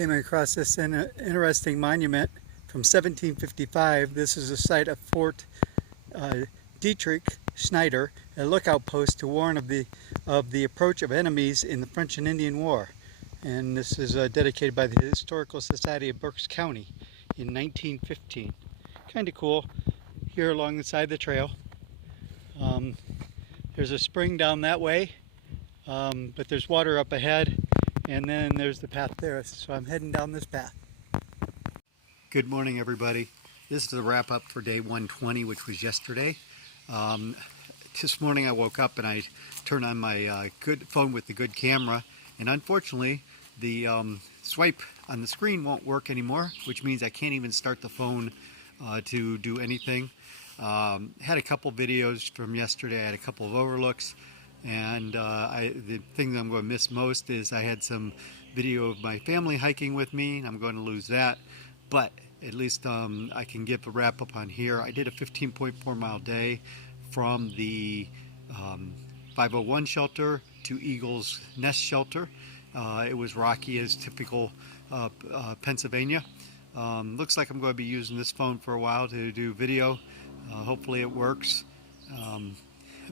Came across this interesting monument from 1755. This is the site of Fort Dietrich Schneider, a lookout post to warn of the approach of enemies in the French and Indian War. And this is dedicated by the Historical Society of Berks County in 1915. Kind of cool here along the side of the trail. There's a spring down that way, but there's water up ahead, and then there's the path there. So I'm heading down this path. Good morning, everybody. This is the wrap up for day 120, which was yesterday. This morning I woke up and I turned on my good phone with the good camera, and unfortunately the swipe on the screen won't work anymore, which means I can't even start the phone to do anything. Had a couple videos from yesterday. I had a couple of overlooks, and the thing that I'm going to miss most is I had some video of my family hiking with me. I'm going to lose that, but at least I can give a wrap up on here. I did a 15.4 mile day from the 501 shelter to Eagle's Nest shelter. It was rocky as typical Pennsylvania. Looks like I'm going to be using this phone for a while to do video. Hopefully it works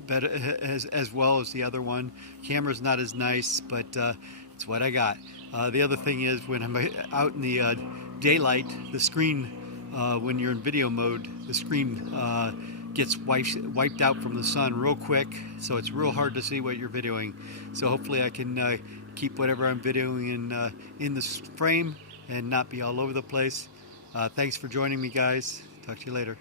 better as well as the other one. Camera's not as nice, but it's what I got. The other thing is, when I'm out in the daylight, the screen, when you're in video mode, the screen gets wiped out from the sun real quick, so it's real hard to see what you're videoing. So hopefully I can keep whatever I'm videoing in this frame and not be all over the place. Thanks for joining me, guys. Talk to you later.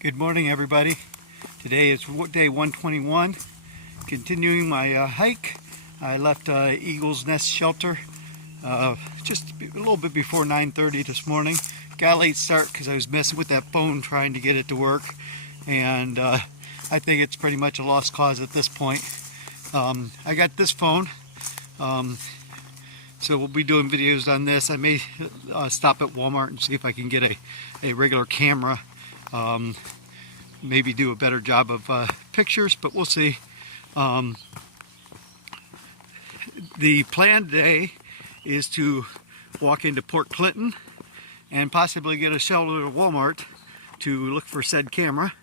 Good morning, everybody. Today is day 121. Continuing my hike. I left Eagle's Nest shelter just a little bit before 9:30 this morning. Got a late start because I was messing with that phone trying to get it to work, and I think it's pretty much a lost cause at this point. I got this phone, so we'll be doing videos on this. I may stop at Walmart and see if I can get a regular camera. Maybe do a better job of pictures, but we'll see. The plan today is to walk into Port Clinton and possibly get a shelter at Walmart to look for said camera.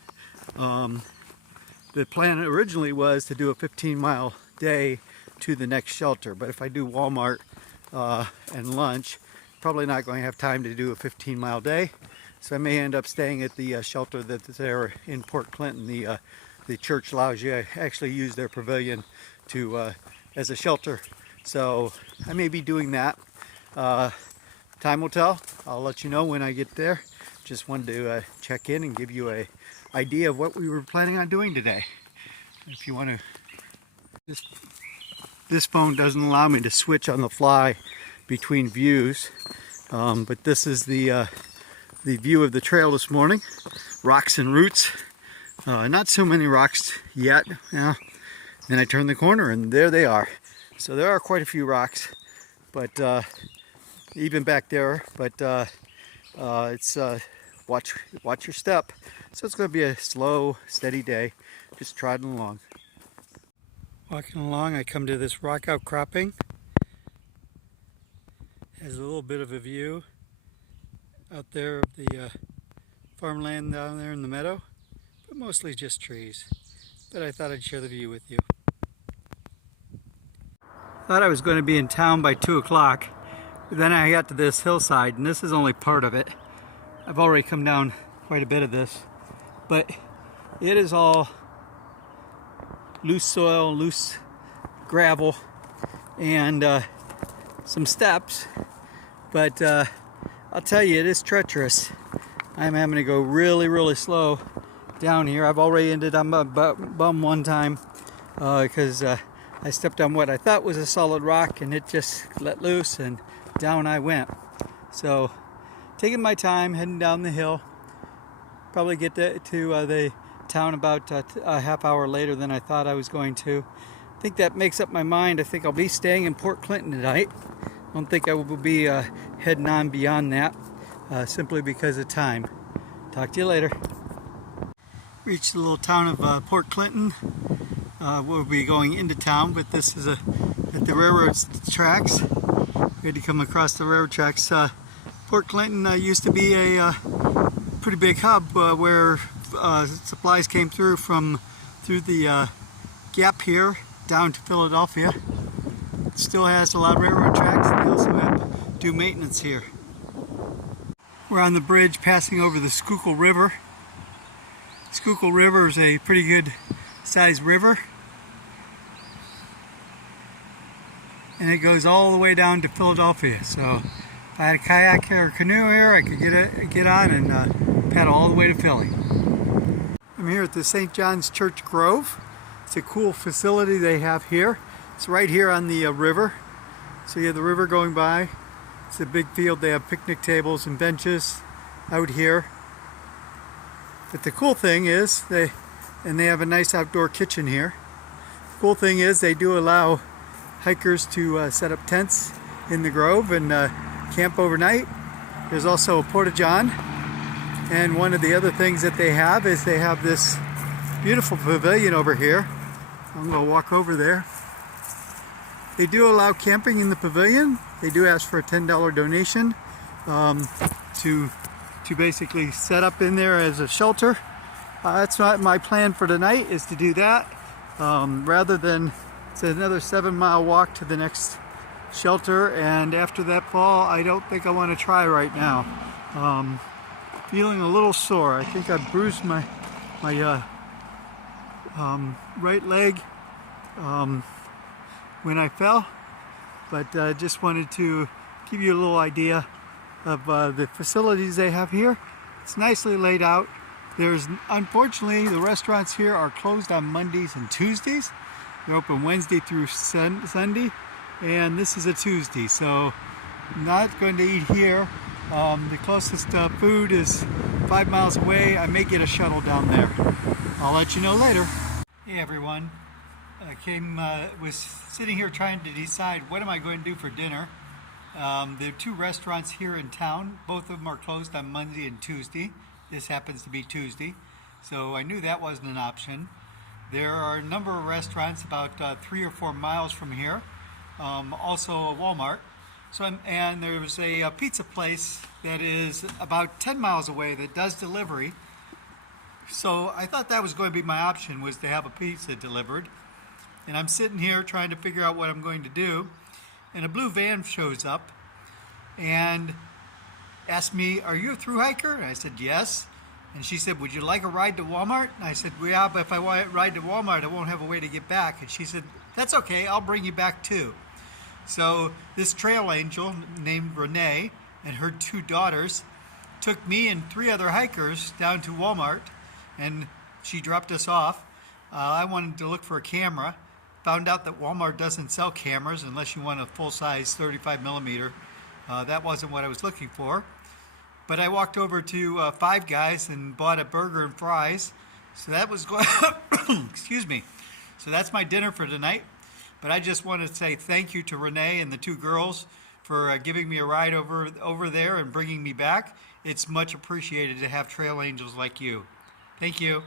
The plan originally was to do a 15-mile day to the next shelter, but if I do Walmart and lunch, probably not going to have time to do a 15-mile day. So I may end up staying at the shelter that's there in Port Clinton. The church allows you to actually use their pavilion as a shelter. So I may be doing that. Time will tell. I'll let you know when I get there. Just wanted to check in and give you an idea of what we were planning on doing today. If you want to, this phone doesn't allow me to switch on the fly between views, but this is the view of the trail this morning. Rocks and roots. Not so many rocks yet. Yeah. Then I turn the corner and there they are. So there are quite a few rocks, but even back there. But it's watch your step. So it's going to be a slow, steady day, just trotting along. Walking along, I come to this rock outcropping. Has a little bit of a view out there of the farmland down there in the meadow, but mostly just trees. But I thought I'd share the view with you. Thought I was going to be in town by 2 o'clock, but then I got to this hillside, and this is only part of it. I've already come down quite a bit of this, but it is all loose soil, loose gravel, and some steps, but I'll tell you, it is treacherous. I'm having to go really, really slow down here. I've already ended on my bum one time because I stepped on what I thought was a solid rock and it just let loose and down I went. So taking my time, heading down the hill. Probably get to the town about a half hour later than I thought I was going to. I think that makes up my mind. I think I'll be staying in Port Clinton tonight. I don't think I will be heading on beyond that, simply because of time. Talk to you later. Reached the little town of Port Clinton. We'll be going into town, but this is at the railroad tracks. We had to come across the railroad tracks. Port Clinton used to be a pretty big hub where supplies came through the gap here down to Philadelphia. It still has a lot of railroad tracks, and they also do maintenance here. We're on the bridge passing over the Schuylkill River. Schuylkill River is a pretty good sized river, and it goes all the way down to Philadelphia. So if I had a kayak or a canoe here, I could get on and paddle all the way to Philly. I'm here at the St. John's Church Grove. It's a cool facility they have here. It's right here on the river. So you have the river going by. It's a big field. They have picnic tables and benches out here. But the cool thing is they have a nice outdoor kitchen here. The cool thing is they do allow hikers to set up tents in the grove and camp overnight. There's also a porta-john. And one of the other things that they have is they have this beautiful pavilion over here. I'm going to walk over there. They do allow camping in the pavilion. They do ask for a $10 donation to basically set up in there as a shelter. That's not my plan for tonight, is to do that. Rather than, it's another 7-mile walk to the next shelter, and after that fall, I don't think I want to try right now. Feeling a little sore. I think I bruised my right leg when I fell, but just wanted to give you a little idea of the facilities they have here. It's nicely laid out. Unfortunately, the restaurants here are closed on Mondays and Tuesdays. They're open Wednesday through Sunday, and this is a Tuesday, so I'm not going to eat here. The closest food is 5 miles away. I may get a shuttle down there. I'll let you know later. Hey everyone, was sitting here trying to decide what am I going to do for dinner. There are 2 restaurants here in town. Both of them are closed on Monday and Tuesday. This happens to be Tuesday, so I knew that wasn't an option. There are a number of restaurants about 3 or 4 miles from here, also a Walmart. And there's a pizza place that is about 10 miles away that does delivery. So I thought that was going to be my option, was to have a pizza delivered. And I'm sitting here trying to figure out what I'm going to do. And a blue van shows up and asked me, "Are you a thru hiker?" And I said, "Yes." And she said, "Would you like a ride to Walmart?" And I said, "Well, yeah, but if I ride to Walmart, I won't have a way to get back." And she said, "That's okay, I'll bring you back too." So this trail angel named Renee and her 2 daughters took me and 3 other hikers down to Walmart, and she dropped us off. I wanted to look for a camera. Found out that Walmart doesn't sell cameras unless you want a full-size 35 millimeter. That wasn't what I was looking for. But I walked over to Five Guys and bought a burger and fries. So that was excuse me. So that's my dinner for tonight. But I just want to say thank you to Renee and the 2 girls for giving me a ride over there and bringing me back. It's much appreciated to have trail angels like you. Thank you.